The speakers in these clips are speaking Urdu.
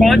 5,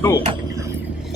2,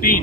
3,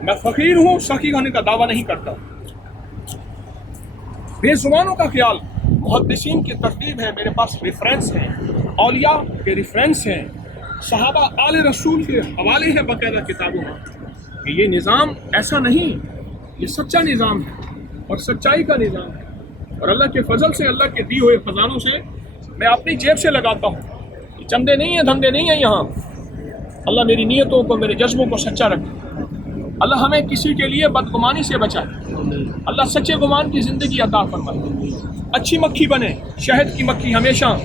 میں فقیر ہوں، سخی ہونے کا دعویٰ نہیں کرتا. بے زبانوں کا خیال محدثین کی ترتیب ہے، میرے پاس ریفرنس ہیں، اولیاء کے ریفرنس ہیں، صحابہ آل رسول کے حوالے ہیں باقاعدہ کتابوں میں کہ یہ نظام ایسا نہیں، یہ سچا نظام ہے اور سچائی کا نظام ہے. اور اللہ کے فضل سے، اللہ کے دی ہوئے خزانوں سے میں اپنی جیب سے لگاتا ہوں. چندے نہیں ہیں، دھندے نہیں ہیں یہاں. اللہ میری نیتوں کو، میرے جذبوں کو سچا رکھے. اللہ ہمیں کسی کے لیے بدگمانی سے بچائے. اللہ سچے گمان کی زندگی عطا فرمائے. اچھی مکھی بنے. شہد کی مکھی ہمیشہ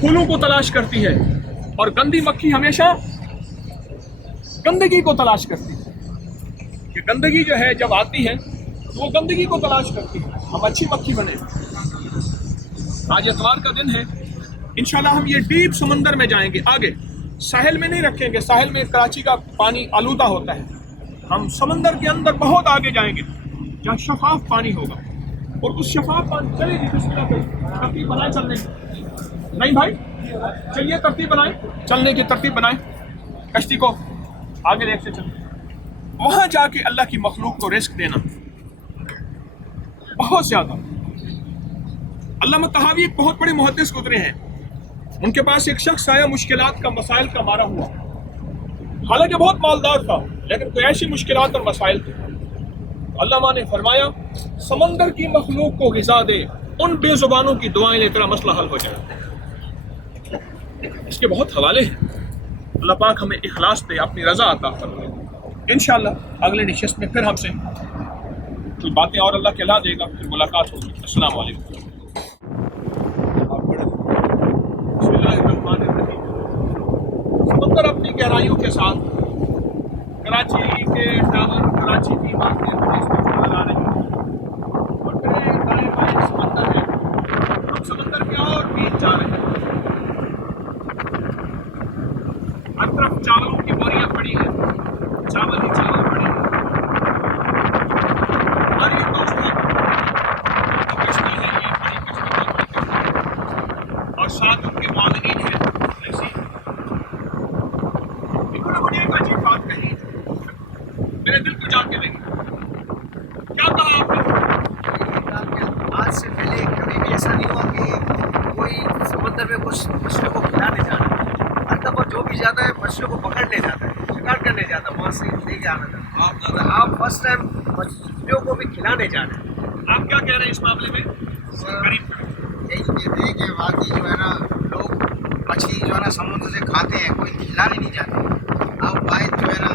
پھولوں کو تلاش کرتی ہے اور گندی مکھی ہمیشہ گندگی کو تلاش کرتی ہے. کہ گندگی جو ہے جب آتی ہے تو وہ گندگی کو تلاش کرتی ہے. ہم اچھی مکھی بنے. آج اتوار کا دن ہے، انشاءاللہ ہم یہ ڈیپ سمندر میں جائیں گے. آگے ساحل میں نہیں رکھیں گے، ساحل میں کراچی کا پانی آلودہ ہوتا ہے. ہم سمندر کے اندر بہت آگے جائیں گے جہاں شفاف پانی ہوگا. اور اس شفاف پانی چلے گی بسم اللہ کریں، ترتیب بنائیں چلنے کی. نہیں بھائی چلیے ترتیب بنائیں، چلنے کی ترتیب بنائیں. کشتی کو آگے دیکھتے چلیں. وہاں جا کے اللہ کی مخلوق کو رزق دینا بہت زیادہ. علامہ طحاوی ایک بہت بڑے محدث گزرے ہیں. ان کے پاس ایک شخص آیا مشکلات کا، مسائل کا مارا ہوا. حالانکہ بہت مالدار تھا لیکن کوئی ایسی مشکلات اور مسائل تھے. علامہ نے فرمایا سمندر کی مخلوق کو غذا دے، ان بے زبانوں کی دعائیں لے تیرا مسئلہ حل ہو جائے. اس کے بہت حوالے ہیں. اللہ پاک ہمیں اخلاص دے، اپنی رضا عطا فرمائے. انشاءاللہ اگلے نشست میں پھر ہم سے کچھ باتیں اور اللہ کہلا دے گا، پھر ملاقات ہوگی. السلام علیکم. بسم اللہ الرحمن الرحیم. سمندر اپنی گہرائیوں کے ساتھ کراچی کے ٹاور، کراچی کی باتیں آ رہی ہیں اور پھر دائیں بائیں سمندر ہے. ہم سمندر کے اور بیچ جا رہے ہیں. ہر طرف چاولوں کی بوریاں پڑی ہیں، چاول ہی چاول پڑے ہیں. اور یہ دوستوں کشتی ہے، یہ بڑی کشتی ہے اور ساتھ ان کے معاونین ہیں. ایسی انہوں نے مجھے ایک عجیب بات کہی، میرے دل کو جا کے لگی. کیا کہا آپ نے؟ آج سے پہلے کبھی بھی ایسا نہیں ہوا کہ کوئی سمندر میں کچھ مچھلیوں کو کھلانے جانا. ہر دفعہ جو بھی جاتا ہے مچھلیوں کو پکڑنے جاتا ہے، شکار کرنے جاتا ہے، وہاں سے لے کے آنا تھا. آپ فرسٹ ٹائم مچھلیوں کو بھی کھلانے جا رہے ہیں. آپ کیا کہہ رہے ہیں اس معاملے میں؟ یہی کہتے ہیں کہ واقعی جو ہے نا لوگ مچھلی جو ہے نا سمندر سے کھاتے ہیں، کوئی کھلانے نہیں جاتے. آپ باہر جو ہے نا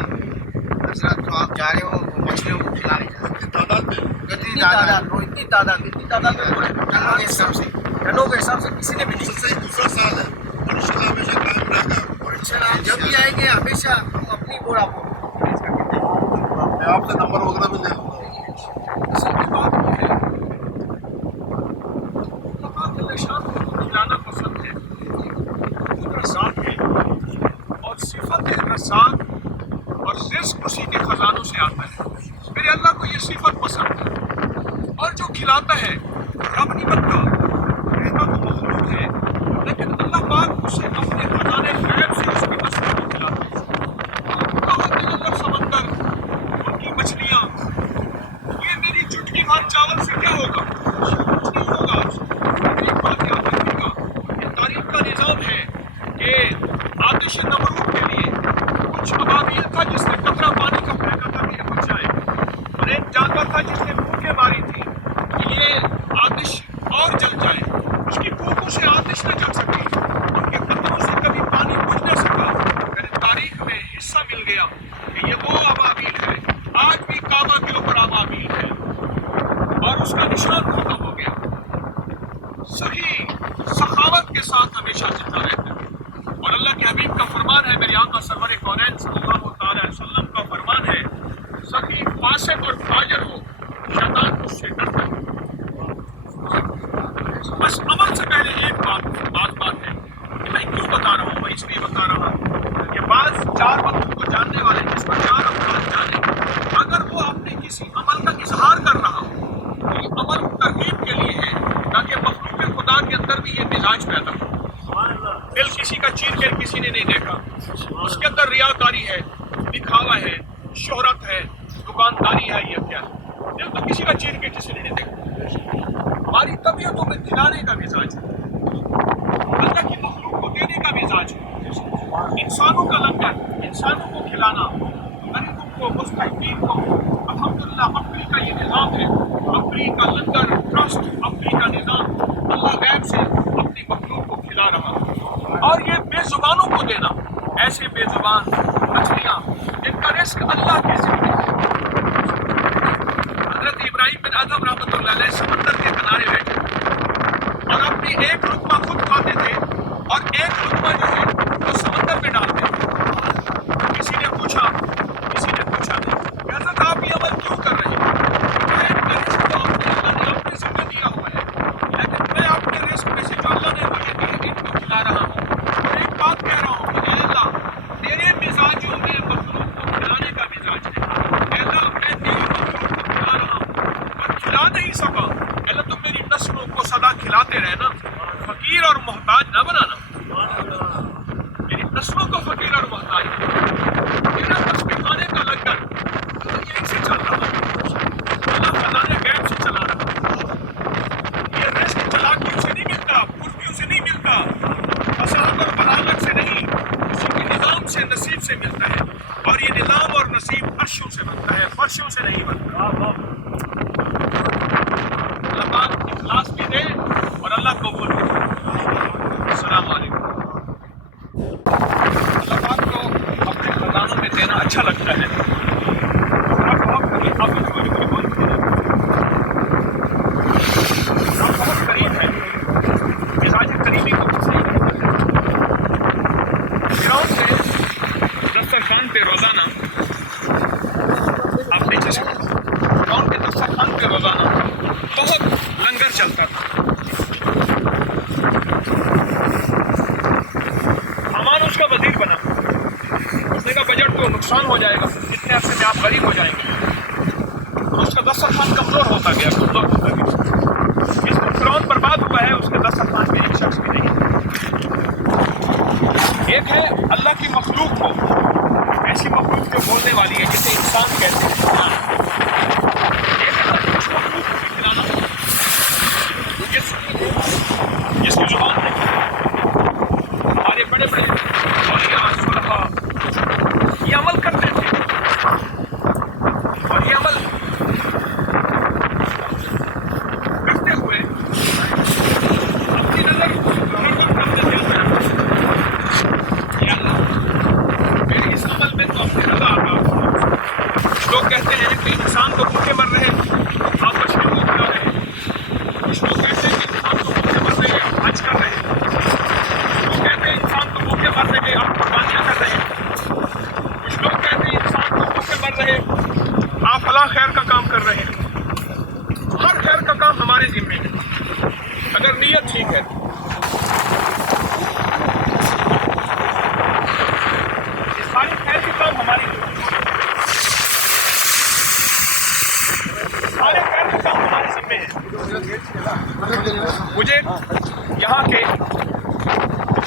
حضرت جو آپ جا رہے ہو وہ مچھلیوں کو کھلانے جاتے ہیں. اتنی تعداد میں ٹنوں کے حساب سے، ٹنوں کے حساب سے کسی نے بھی نہیں. دوسرا سال ہے اور انشاءاللہ ہمیشہ قائم رہے گا. اور انشاءاللہ جب بھی آئیں گے ہمیشہ ہم اپنی بور آپ کو میں آپ سے نمبر وغیرہ بھی لے لوں گا. اصل کی بات یہ ہے اللہ شان کو کھلانا پسند ہے. خود رزاق ہے اور صفت رزاق اور رزق اسی کے خزانوں سے آتا ہے. میرے اللہ کو یہ صفت پسند ہے. اور جو کھلاتا ہے رب نہیں بنتا، رہتا تو مخلوق ہے لیکن اللہ پاک اسے اپنے خزانے غیب سے اس کی نسل کو کھلاتا ہے. اللہ سمندر، ان کی مچھلیاں، یہ میری چٹکی بھر چاول سے کیا ہوگا؟ کچھ نہیں ہوگا. ایک بات یاد رکھیے گا، یہ تاریخ کا نظام ہے کہ آتش نمرود کے لیے کچھ ابابیل تھا جس نے قطرہ پانی کا پھینکا تھا کہ یہ بچ جائے، اور ایک جانور تھا جس نے پھونکیں ماری تھی کہ یہ آتش اور جل جائے. اس کی پھونکوں سے آتش نہ جل سکی، ان کے قطروں سے کبھی پانی بجھ نہ سکا. میرے تاریخ میں حصہ مل گیا کہ یہ وہ ابابیل ہے. آج بھی کعبہ کے اوپر ابابیل ہے اور اس کا نشان ختم ہو گیا. صحیح سخاوت کے ساتھ ہمیشہ زندہ رہتے ہیں. اور اللہ کے حبیب کا فرمان ہے، میرے آقا سرور کونین صلی اللہ تعالی علیہ وسلم کا فرمان ہے، صحیح فاسق اور فاجر ہو شیطان اس سے ڈرتا ہے. بس عمل سے پہلے ایک بات ہے کہ میں کیوں بتا رہا ہوں. میں اس لیے بتا رہا ہوں کہ بعض چار وقتوں کو جاننے والے، جس پر چار افراد جانے، اگر وہ اپنے کسی عمل کا اظہار کر رہا ہو تو یہ عمل ترغیب کے لیے ہے تاکہ مخلوق خدا کے اندر بھی یہ مزاج پیدا ہو. دل کسی کا چیر کے کسی نے نہیں دیکھا، اس کے اندر ریاکاری ہے، دکھاوا ہے، شہرت ہے، دکان تحقیق کو الحمدللہ اپنی کا یہ نظام ہے، اپنی کا لنگر ٹرسٹ، اپنی کا نظام اللہ غیب سے اپنی مخلوق کو کھلا رہا ہے۔ اور یہ بے زبانوں کو دینا، ایسے بے زبان مچھلیاں جن کا رزق اللہ کے ذمہ ہے۔ حضرت ابراہیم بن ادم رحمۃ اللہ علیہ سمندر کے کنارے بیٹھے اور اپنی ایک لقمہ خود کھاتے تھے اور ایک لقمہ جو ہے وہ سمندر میں ڈالتے تھے۔ کسی نے پوچھا کہ حضرت آپ یہ عمل کیوں کر رہے ہیں؟ کہ رزق تو اللہ نے اپنے ذمہ دیا ہوا ہے، لیکن میں اپنے رزق میں سے جو اللہ نے مجھے دیے ان کو کھلا رہا ہوں اور ایک بات کہہ رہا ہوں کہ اے اللہ تیرے مزاج جو میرے مخلوق کو کھلانے کا مزاج ہے، اے اللہ میں تیری مخلوق کو کھلا رہا ہوں اور کھلا نہیں سکا، اے اللہ تم میری نسلوں کو سدا کھلاتے رہنا، فقیر اور محتاج نہ بنانا، میری نسلوں کو فقیر اور محتاج میرا بس کے کھانے کا لنگر یہیں سے چل رہا ہے، اللہ خزانے غیب سے چلا رہا ہے۔ یہ رزق چلاکیوں سے نہیں ملتا، پھرتیوں سے نہیں ملتا، فساد اور بلاغت سے نہیں، اسی کے نظام سے نصیب سے ملتا ہے، اور یہ نظام اور نصیب عرشوں سے بنتا ہے، فرشوں سے نہیں بنتا۔ اللہ پاک اخلاص بھی دے اور اللہ قبول بھی دے۔ السلام علیکم۔ اللہ پاک کو اپنے خزانوں میں دینا اچھا لگتا ہے۔ آپ بہت قریب ہے، مزاج قریبی کو صحیح نہیں گراؤنڈ سے دسترخوان پہ روزانہ آپ دیکھ سکتے گراؤنڈ کے دسترخوان پہ روزانہ بہت لنگر چلتا تھا۔ امان اس کا وزیر بنا، اس نے کہا بجٹ تو نقصان ہو جائے گا، اتنے عرصے میں آپ غریب ہو جائیں گے، اور اس کا دسترخوان کمزور ہوتا گیا۔ جس کو فرعون برباد ہوا ہے اس کے دسترخوان میں ایک شخص بھی نہیں۔ ایک ہے اللہ کی مخلوق کو، ایسی مخلوق جو بولنے والی ہے جسے انسان کہتے ہیں، ایک ہے اس مخلوق کو کھلانا جس کی زبان ہے۔ ہمارے بڑے بڑے اولیاء صلحاء یہ عمل کرتے تھے، اور یہ عمل کرتے ہوئے اپنی نظر کرتے تھے، یا اللہ میرے اس عمل میں تو اپنی رضا عطا فرما۔ لوگ کہتے ہیں کہ انسان تو بھوکے مر رہے آپ مچھلیوں کو کھلا رہے ہیں، کچھ لوگ کہتے ہیں کہ انسان تو بھوکے مر رہے ہیں حج کر رہے ہیں، لوگ کہتے ہیں انسان تو بھوکے مر رہے آپ قربانیاں کر رہے ہیں، کچھ لوگ کہتے ہیں انسان تو بھوکے مر رہے آپ فلاں خیر کا کام کر رہے ہیں۔ ہر خیر کا کام ہمارے ذمے ہے اگر نیت ٹھیک ہے۔ یہ ساری خیر کے کام ہماری سارے خیر کے کام ہمارے ذمے ہیں۔ مجھے یہاں کے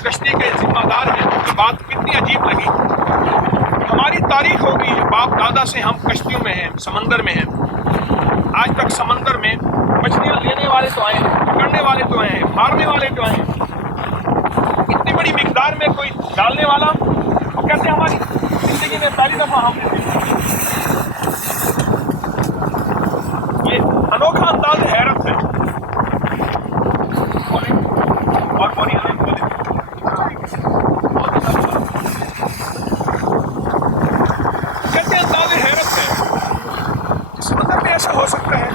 کشتی کے ذمہ دار ہیں، یہ بات کتنی عجیب لگی۔ ہماری تاریخ ہو گئی ہے، باپ دادا سے ہم کشتیوں میں ہیں، سمندر میں ہیں، آج تک سمندر میں مچھلیاں لینے والے تو آئے ہیں، پکڑنے والے تو آئے ہیں، مارنے والے تو آئے ہیں، اتنی بڑی مقدار میں کوئی ڈالنے والا، وہ کہتے ہیں ہماری زندگی میں پہلی دفعہ ہم نے یہ انوکھا انداز حیرت ہے۔ اور بولیے کہتے ہیں انداز حیرت ہے، سمندر میں ایسا ہو سکتا ہے۔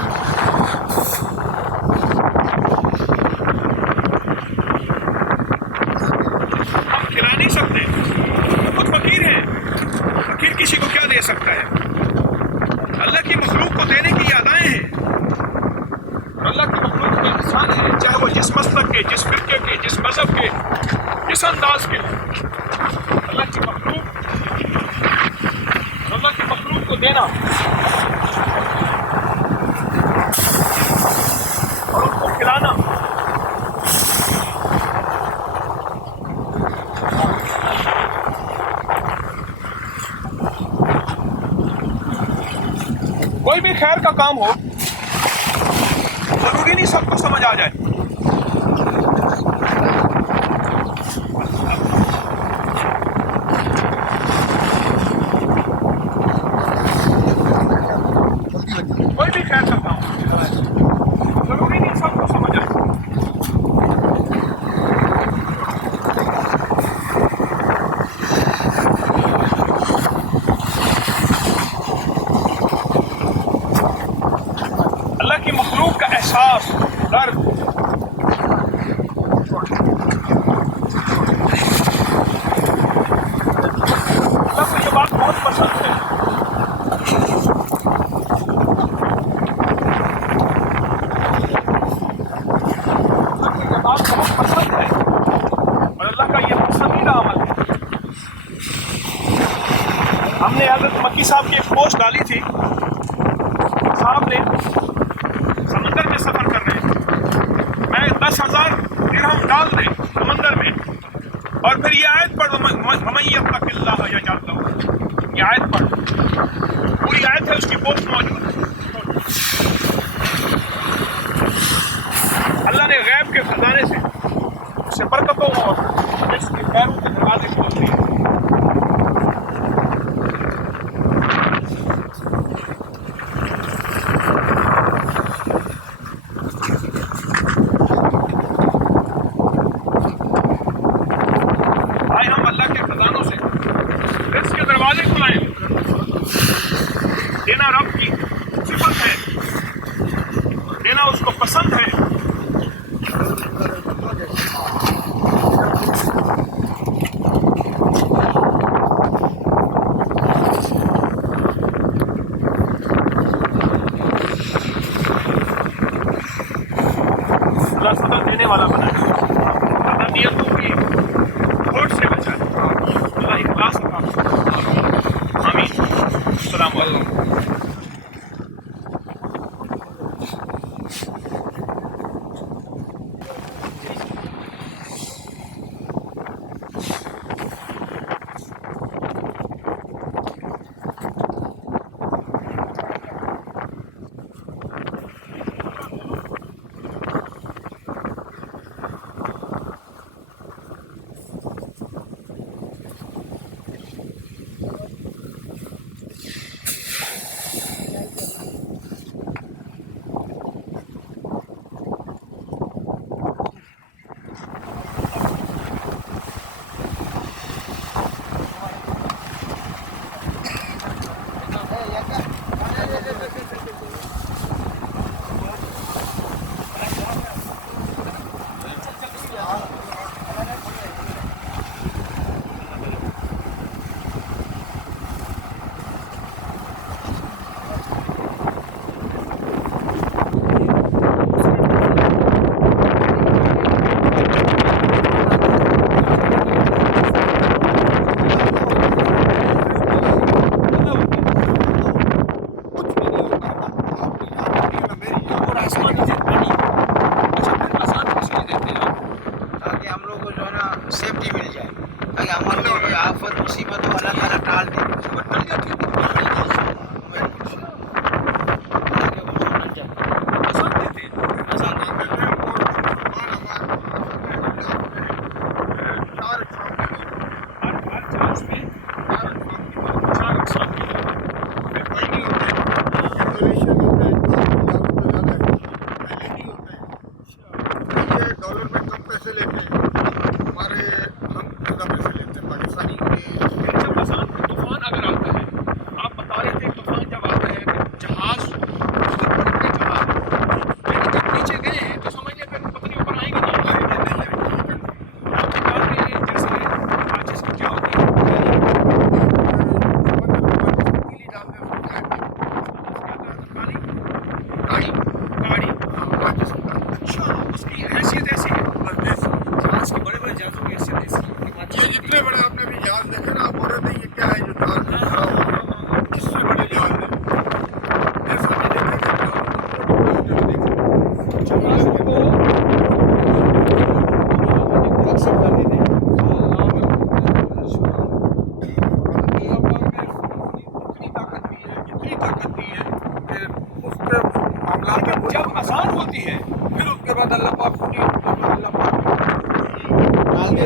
ہم کھلا نہیں سکتے، خود فقیر ہیں، فقیر کسی کو کیا دے سکتا ہے؟ اللہ کی مخلوق کو دینے کی ادائیں ہیں، اور اللہ کی مخلوق کے انسان ہیں، چاہے وہ جس مسلک کے، جس فرقے کے، جس مذہب کے، جس انداز کے ہوں، اللہ کی مخلوق کو دینا اور ان کو کھلانا کوئی بھی خیر کا کام ہو، ضروری نہیں سب کو سمجھ آ جائے۔ حضرت مکی صاحب کی ایک پوسٹ ڈالی تھی، صاحب نے سمندر میں سفر کر رہے ہیں، میں 10,000 درہم ڈال دیں سمندر میں، اور پھر یہ آیت پڑھ وَمَن یتق اللہ یجعل لہ، یہ آیت پڑھ، پوری آیت ہے، اس کی پوسٹ موجود ہے۔ اللہ نے غیب کے خزانے سے اسے برکتوں اور اس کے پیروں کے دروازے کھول دیے۔ آئے ہم اللہ کے خزانوں سے رزق کے دروازے کھلائیں۔ دینا رب کی صفت ہے، دینا اس کو پسند ہے۔ اللہ صدر دینے والا بنائے، اللہ نیتوں کی کھوٹ سے بچائے، اللہ اخلاص عطا فرمائے۔ آمین۔ السلام علیکم۔ سیفٹی مل جائے، تاکہ ہمارے کوئی آفت مصیبت ہو اللہ تعالیٰ ٹال دے۔ جتنے بڑے آپ نے بھی جہاز دیکھے نا، آپ بول رہے تھے یہ کیا ہے جو جہاز دیکھ رہا ہوں، اس سے بڑے جہاز ہے ایسا نہیں دیکھا جب آسان ہوتی ہے پھر اس کے بعد اللہ پاک اللہ پاک ڈال کے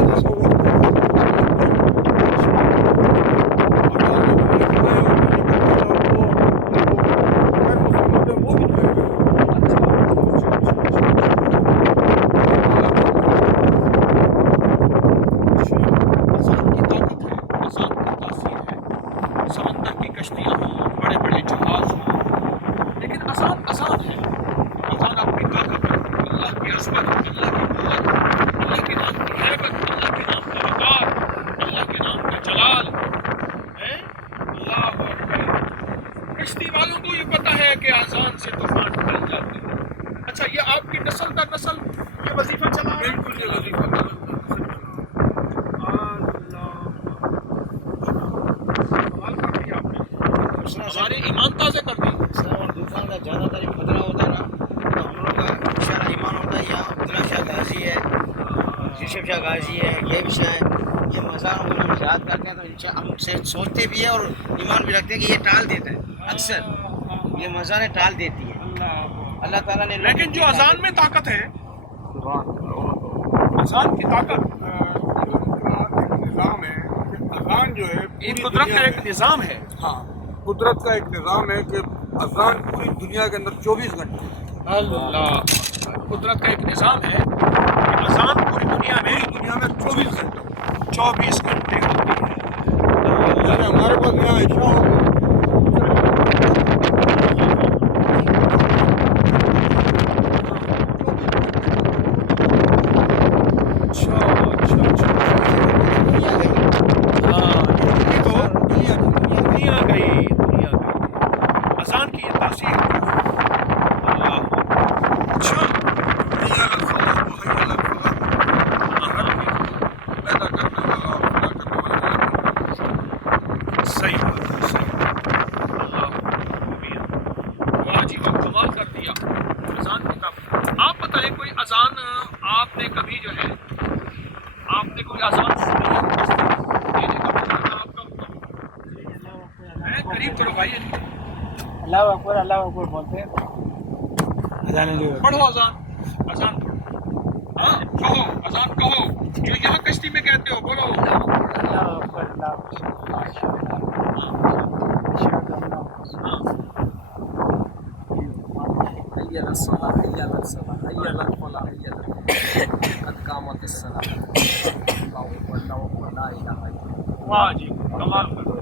کشتی والوں کو یہ پتا ہے کہ آسان سے طوفان ٹل جاتے ہیں۔ اچھا، یہ آپ کی نسل در نسل یہ وظیفہ چلا ہے؟ بالکل یہ وظیفہ اللہ کمال کر دیا آپ نے۔ ہمارے ایمان تازہ کر دی. اور دوسرا کا زیادہ تر خطرہ ہوتا ہے نا تو ہم لوگ کا سارا ایمان ہوتا ہے. یہاں عبداللہ شاہ غازی ہے, یوسف شاہ غازی ہے, یہ بھی شاہ ہے, یہ مزار ہم لوگ یاد کرتے ہیں تو ہم سے سوچتے بھی ہیں اور ایمان بھی رکھتے ہیں کہ یہ ٹال دیتا ہے. اکثر یہ مزاریں ٹال دیتی ہے. اللہ تعالیٰ نے لیکن جو اذان میں طاقت ہے, اذان کی طاقت نظام ہے کہ اذان جو ہے ایک قدرت کا ایک نظام ہے. ہاں قدرت کا ایک نظام ہے کہ اذان پوری دنیا کے اندر 24 گھنٹے. اللہ, قدرت کا ایک نظام ہے کہ اذان پوری دنیا میں 24 گھنٹے. 24 گھنٹے ہوتی ہے. یعنی ہمارے پاس یہاں عشاء ہو دنیا گئی. اذان کی یہ تاثیر. اللہ, اچھا, صحیح بات ہے, صحیح. اللہ, واہ جی واہ, کمال کر دیا. اذان کی طرف آپ بتائیں, کوئی اذان آپ نے کبھی جو ہے, آپ نے کوئی اذان سنی ہے؟ دینے کا موقع آپ کا قریب کرو بھائی, اللہ اکبر بولتے ہیں. پڑھو اذان, اذان پڑھو. ہاں کہو, اذان کہو جو یہاں کشتی میں کہتے ہو, بولو. واہ جی, کمال کر دو.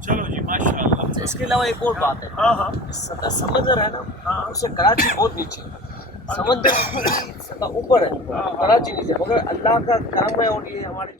چلو جی, ماشاء اللہ. اس کے علاوہ ایک اور بات ہے, ہاں ہاں, سمندر ہے نا, اس سے کراچی بہت نیچے ہے. سمندر سطح اوپر ہے, کراچی نیچے, مگر اللہ کا کرم ہے اور یہ ہمارے